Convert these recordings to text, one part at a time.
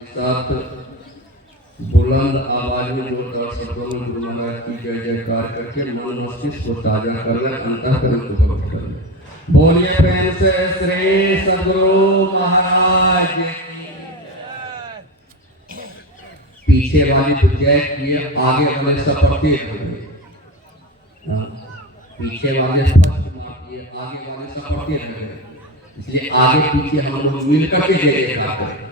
साथ बुलंद आवाज में जोरदार शब्दों में गुरु महाराज की जय जयकार करके मन मस्तिष्क को ताजा कर ले, अंतःकरण को पवित्र कर ले। बोलिए प्रेम से श्री सद्गुरु महाराज की। पीछे वाली तो जय किए, आगे वाले सब प्रत्येक हुए। पीछे वाले स्पष्ट मारिए, आगे वाले सब प्रत्येक हुए। इसलिए आगे पीछे हम लोग मिल करके जय जयकार करें।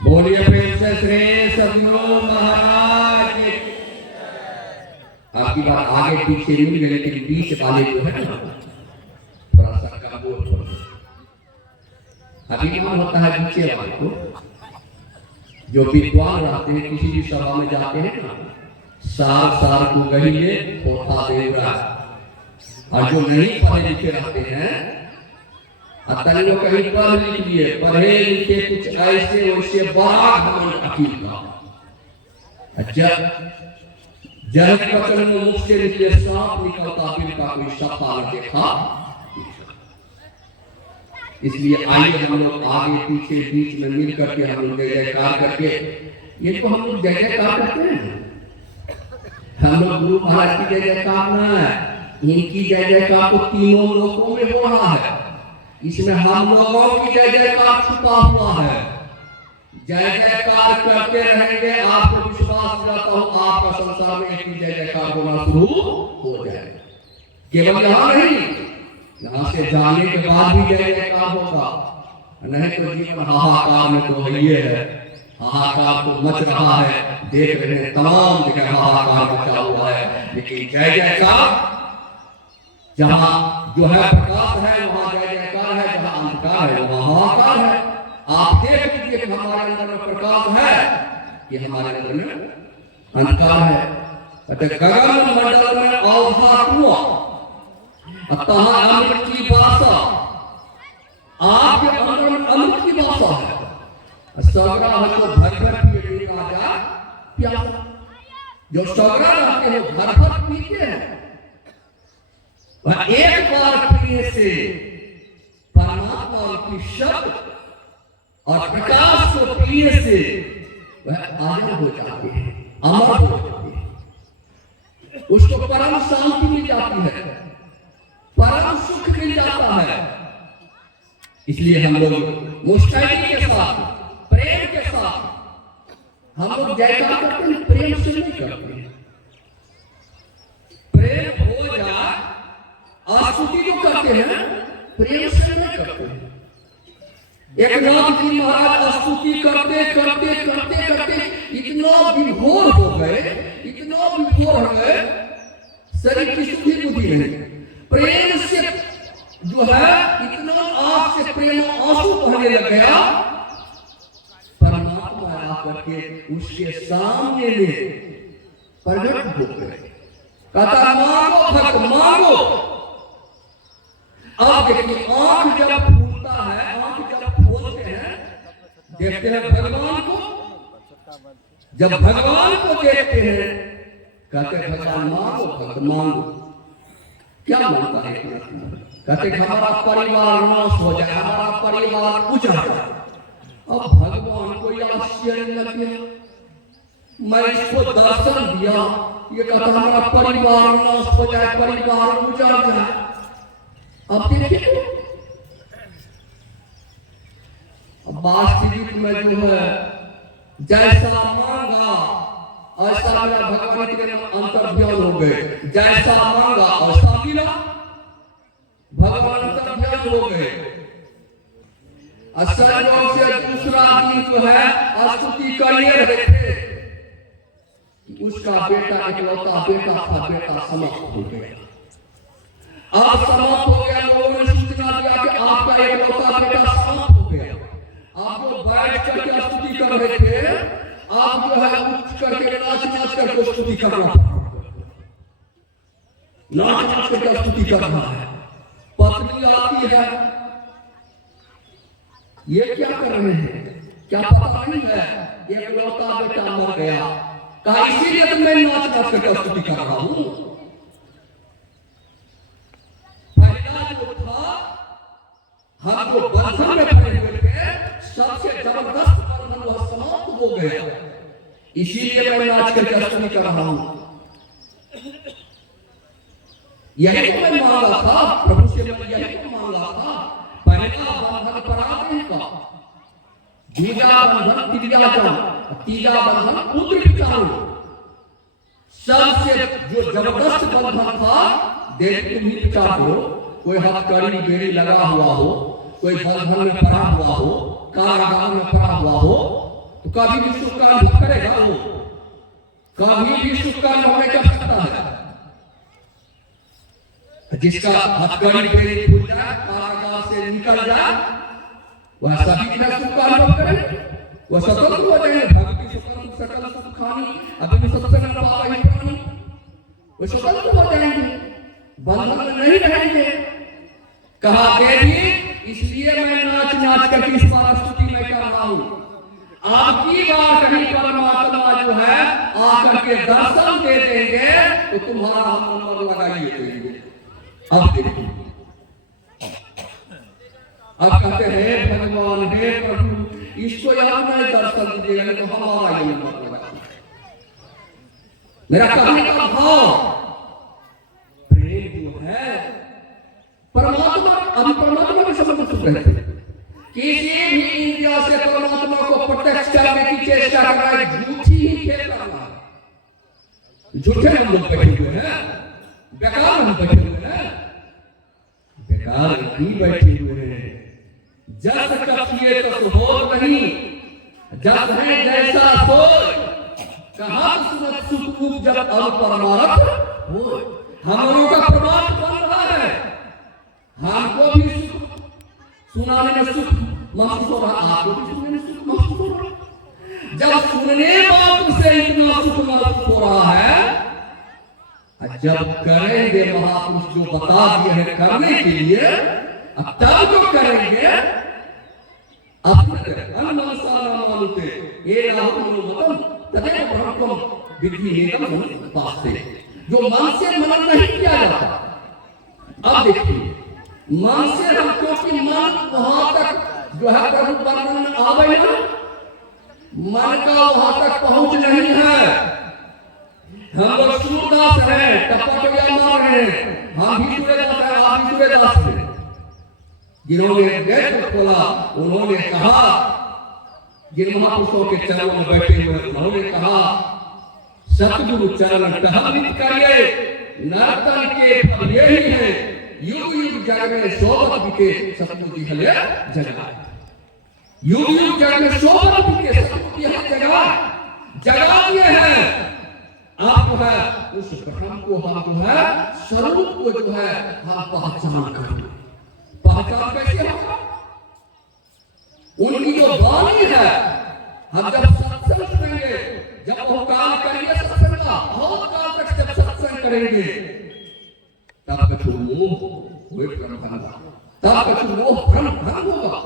बोलिए प्रेम से श्री सद्गुरु महाराज की। आपकी बात आगे पीछे मिल गए, लेकिन बीच वाले जो है ना थोड़ा सा कमजोर हो गए। अभी क्या होता है, पीछे वाले को जो विद्वान रहते हैं, किसी भी सभा में जाते हैं ना, सार सार को कहिए होता देवरा। और जो नहीं पढ़े लिखे रहते हैं, अतः वो कहीं पढ़ लिख लिए, पढ़े लिखे कुछ ऐसे वैसे बड़ा घमंड अकील का। जब कचन में मुख से निकले सांप निकलता बिल का कोई सपना न देखा। इसलिए आइए हम लोग आगे पीछे बीच में मिल करके हम लोग जय जयकार करके, ये तो हम लोग जय जयकार करते हैं। हम लोग गुरु महाराज की जय जयकार न है, इनकी जय जयकार तो तीनों लोगों में हो रहा है। इसमें हम लोगों की जय जयकार छुपा हुआ है। जय जयकार करते रहेंगे, आपको विश्वास दिलाता हूं आपका संसार में एक जय जयकार होना शुरू हो जाएगा। केवल यहाँ नहीं, यहाँ से जाने के बाद भी जय जयकार होगा। नहीं तो जीवन हाहाकार में तो ये है, हाहाकार तो मच रहा है, देख रहे हैं तमाम जगह हाहाकार मचा हुआ है। लेकिन जय जयकार जहाँ जो है प्रकाश है, वहाँ जय जयकार है। जहाँ अंधकार है, वहाँ हाहाकार है। आप देख लीजिए कि हमारे अंदर में प्रकाश है कि हमारे अंदर में अंधकार है। अतः गगन मंडल में अवधा कुआं, अतः अमृत की वासा, आपके अंदर में अमृत की वासा है। सगरा है तो भर भर पिए राजा प्यासा। जो सगरा रहते हैं भर भर पीते हैं, वह एक बार पीने से परमात्मा की शब्द और प्रकाश को पीने से वह आजाद हो जाते हैं, अमर हो जाते हैं। उसको परम शांति मिल जाती है, परम सुख मिल जाता है। इसलिए हम लोग मुस्तैदी के साथ, प्रेम के साथ हम लोग जयकार करते हैं, प्रेम से नहीं करते हैं। प्रेम हो जाए, आस्तुति जो करते हैं प्रेम से नहीं करते हैं। एक नाथ जी महाराज स्तुति करते करते करते करते इतना विभोर हो गए, इतना विभोर हो गए, शरीर की शुद्धि बुद्धि नहीं। प्रेम से जो है इतना आंख से प्रेम आंसू बहने लग गया। परमात्मा आकर के उसके सामने में प्रकट हो गए। कहता मांगो भक्त मांगो। अब देखिए आंख जब फूलता है, आंख जब खोलते हैं, देखते हैं भगवान को। जब भगवान को देखते हैं, कहते हैं भगवान मांगो भक्त मांगो। क्या मांगता है? कहते हमारा परिवार नाश हो जाए, हमारा परिवार उजड़ जाए। अब भगवान को यह आश्चर्य लग गया, मैं इसको दर्शन दिया, ये कहता हमारा परिवार नाश हो जाए, परिवार उजड़ जाए। अब देखिए वास्तविक में जो है जैसा मांगा ऐसा मेरा भगवान के अंतर्ध्यान हो गए। जैसा मांगा ऐसा मिला, भगवान अंतर्ध्यान हो गए। संयोग से दूसरा दिन जो है स्तुति करने रहे थे, उसका बेटा इकलौता बेटा था, बेटा समाप्त हो गया। अब समाप्त हो गया, लोगों ने सूचना दिया कि आपका इकलौता बेटा समाप्त हो गया। आप जो बैठ करके स्तुति कर रहे थे, आप जो है उठ करके नाच नाच करके स्तुति कर रहा है, नाच नाच करके स्तुति कर रहा है। पत्नी आती है, ये क्या कर रहे हैं, क्या पता नहीं है, इकलौता बेटा मर गया। कहा इसीलिए तो मैं नाच नाच करके स्तुति कर रहा हूं। हमको बंधन में पड़े हुए थे, सबसे जबरदस्त बंधन वह समाप्त हो गया, इसीलिए मैं नाच करके अष्टमी कर रहा हूं। यही तो मैं मांगा था प्रभु से, मैं यही तो मांगा था। पहला बंधन पराधीन का, दूसरा बंधन तीजा बंधन पुत्र विचारो। सबसे जो जबरदस्त बंधन था, देख तुम ही विचार करो, कोई हथकड़ी बेड़ी लगा हुआ हो, कोई बंधन में पड़ा हुआ हो, कारागार में पड़ा हुआ हो, तो कभी भी सुख का अनुभव करेगा वो, कभी भी सुख का अनुभव नहीं कर सकता है। जिसका हथकड़ी बेड़ी खुल जाए, कारागार से निकल जाए, वह सभी का सुख का अनुभव करे, वह स्वतंत्र हो जाए। भक्ति स्वतंत्र सकल सुख खानी, अभी सत्संग न पाई प्राणी, वह स्वतंत्र हो जाएंगे, बंधन में नहीं रहेंगे। कहा देवी, इसलिए मैं नाच नाच करके इस बार स्तुति में कर रहा हूं। आपकी बार कहीं परमात्मा जो है आकर के दर्शन दे देंगे तो तुम्हारा हम नंबर लगाइए देंगे। अब देखिए, अब कहते हैं भगवान हे प्रभु, इसको याद नहीं दर्शन दीजिएगा तो हमारा ये नंबर लगाइए। मेरा कहने का भाव, प्रेम जो है परमात्मा, अभी परमात्मा के संबंध सुन रहे थे, किसी भी इंद्रिय से परमात्मा को प्रत्यक्ष करने की चेष्टा कर रहा है, झूठी ही खेल कर रहा है। झूठे हम लोग बैठे हुए हैं, बेकार हम बैठे हुए हैं, बेकार ही बैठे हुए हैं। जस कपिए तो हो नहीं, जस है जैसा सोच, कहाँ सुनत सुख जब अपरमार्थ हो। हम लोगों का प्रमाण बन रहा है, हमको भी सुख सुनाने में सुख महसूस हो रहा, आपको भी सुनने में सुख महसूस हो रहा। जब सुनने मात्र से इतना सुख महसूस हो रहा है, जब करेंगे महापुरुष जो बता दिए हैं करने के लिए, अब तब जो करेंगे अपने अन्नसारा मानुते ये नाम तदेव ब्रह्मम विधि नेतम पास्ते, जो मन से मनन नहीं किया जाता। अब देखिए, मन से हम, क्योंकि मन वहां तक जो है प्रभु वर्णन आवे ना, मन का वहां तक पहुंच नहीं है। हम लोग सूरदास हैं, टपटोया मार रहे हैं, हम भी सूरदास हैं, आप भी सूरदास हैं। जिन्होंने गेट खोला उन्होंने कहा, जिन महापुरुषों के चरणों में बैठे हुए उन्होंने कहा, सतगुरु चरण टहलित करिए, नर्तन के फल यही है, युग युग जग में शोभत बिके सतगुरु जी हले जगा। युग युग जग में शोभत बिके सतगुरु जी हले जगा दिए हैं। आप जो है उस ब्रह्म को हम जो है स्वरूप को जो है हम पहचान करें। पहचान कैसे होगा? उनकी जो वाणी है, हम जब सत्संग सुनेंगे, जब वो काम करेंगे सत्संग का, बहुत काल तक जब सत्संग करेंगे, तब तक मोह तब तक मोह भ्रम होगा।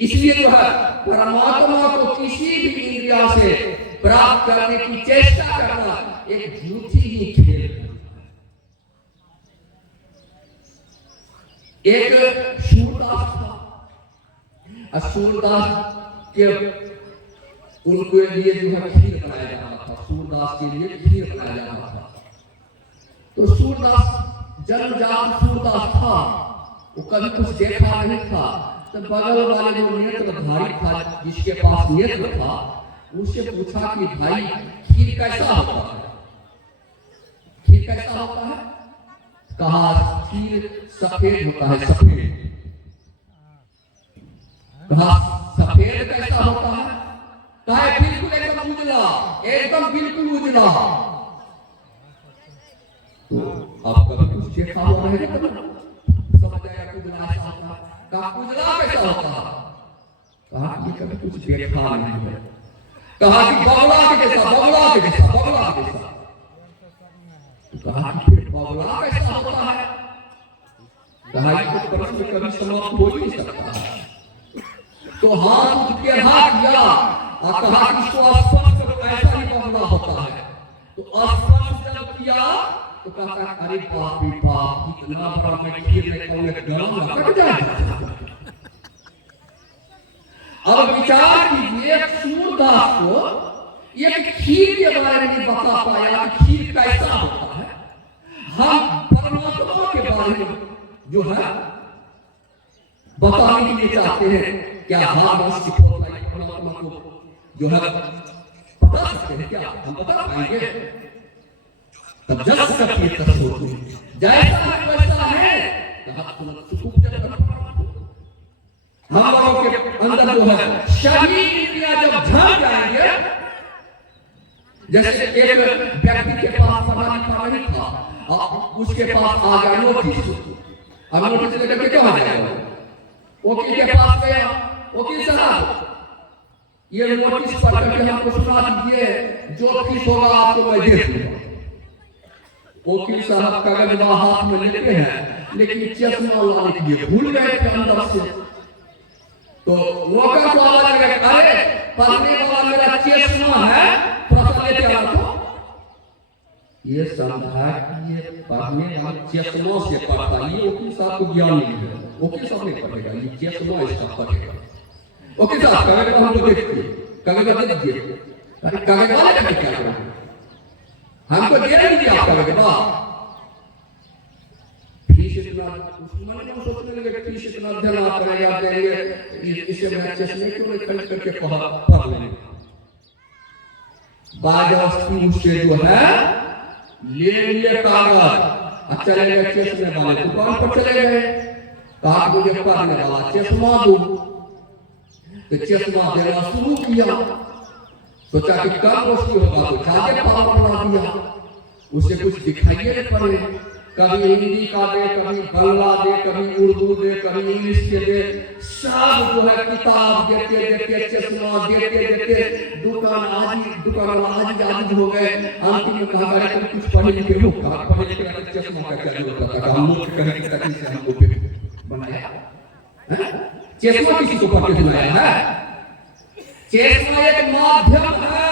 इसलिए जो है परमात्मा को किसी भी इंद्रिया से प्राप्त करने की चेष्टा करना एक झूठी ही खेल है। एक सूरदास था, सूरदास के उनके लिए जो है खीर बनाया जा रहा था, सूरदास के लिए खीर बनाया जा रहा था। तो सूरदास जन्मजात सूरदास था, वो कभी कुछ देखा नहीं था। तो बगल वाले जो नेत्रधारी था, जिसके पास नेत्र था, उससे पूछा कि भाई खीर कैसा होता है? खीर कैसा होता है? कहा खीर सफेद होता है, सफेद। कहा सफेद कैसा होता है? कहा बिल्कुल एकदम उजला, एकदम बिल्कुल उजला। तो आप कभी कुछ देखा हुआ है? समझ आया उजला ऐसा होता है। कहा उजला कैसा होता है? कहा कि कभी कुछ देखा नहीं है। कहा कि बगला के जैसा, बगला के जैसा, बगला के जैसा। कहा कि फिर बगला कैसा होता है? कहा कि प्रश्न कभी समाप्त हो नहीं सकता। तो हाथ उठ के हाथ किया और कहा कि इसको स्पर्श करो, ऐसा ही बगला होता है। तो स्पर्श जब किया तो कहता अरे बाप रे बाप, इतना बड़ा मैं खीर लेकर गला कट जाएगा। अब विचार कीजिए, सूरदास को एक खीर के बारे में बता पाया कि खीर कैसा होता है। हम परमात्मा के बारे में जो है बताने के लिए चाहते हैं, क्या हर वर्ष की परमात्मा को जो है बता सकते हैं क्या? हम बता पाएंगे? तब जस का कीर्तन होते जैसा है वैसा है। हम लोगों के अंदर जो है सभी इंद्रियां जब झड़ जाएंगे, जैसे एक व्यक्ति के पास पढ़ा लिखा नहीं था और उसके पास आ गया नोटिस, अब नोटिस लेकर के कहाँ जाएगा? वकील के पास गया, वकील साहब ये नोटिस पढ़ करके हमको सुना दीजिए, जो फीस होगा आपको मैं दे दूंगा। वकील साहब कागज हाथ में लेते हैं, लेकिन चश्मा लाने के लिए भूल गए थे अंदर से। तो नौकर को आवाज लगा, अरे पढ़ने वाला मेरा चश्मा है, प्रश्न लेते आना। तो ये समझा कि ये पढ़ने वाला चश्मा से पढ़ता, ये वकील साहब को ज्ञान नहीं है, वकील साहब नहीं पढ़ेगा, ये चश्मा इसका पढ़ेगा। वकील साहब कागज हमको देखिए, कागज दे दीजिए। अरे कागज वाले का क्या करेंगे, हमको दे दीजिए आप कागज। फीस इतना सोचने लगे, फीस इतना देना पड़ेगा, देंगे, इसे मैं चश्मे क्यों नहीं खरीद करके पढ़ लेंगे। बाजस्ती उससे जो है ले लिए कागज, चले गए चश्मे वाले दुकान पर चले गए, कहा मुझे पढ़ने वाला चश्मा दो। तो चश्मा देना शुरू किया, सोचा कि कम मुश्किल होगा तो ज्यादा पावर बना दिया, उसे कुछ दिखाइए नहीं पड़े। कभी हिंदी का दे, कभी बांग्ला दे, कभी उर्दू दे, कभी इंग्लिश के दे, सब जो है किताब देते देते, चश्मा देते देते दुकान आज हो गए। अंतिम में कहा गया कि कुछ पढ़े लिखे लोग पढ़े लिखे चश्मा का क्या जरूरत था, हम लोग कहीं की तकलीफ से हमको बनाया। चश्मा किसी को पढ़ के सुनाया है? चश्मा एक माध्यम है।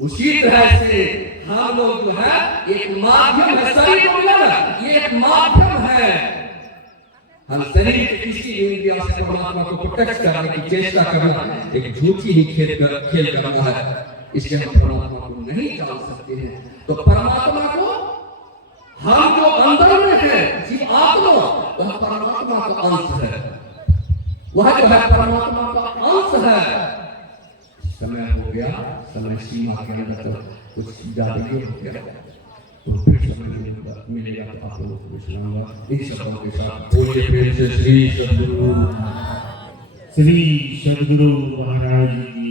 उसी तरह से हम लोग जो है एक माध्यम है, शरीर ये एक माध्यम है। हम शरीर के किसी इंद्रिया से परमात्मा को प्रत्यक्ष करने की चेष्टा करना एक झूठी ही खेल करना है। इससे हम परमात्मा को नहीं जान सकते हैं। तो परमात्मा को हम जो अंदर में है, जीव आत्मा, वह परमात्मा का अंश है, वह जो है परमात्मा का अंश है। समय हो गया, समय सीमा के अंदर कुछ ज्यादा ही हो गया, तो फिर समय मिलेगा तो आप लोगों को सुनाऊंगा। इन शब्दों के साथ बोलिए प्रेम से श्री सद्गुरु महाराज जी।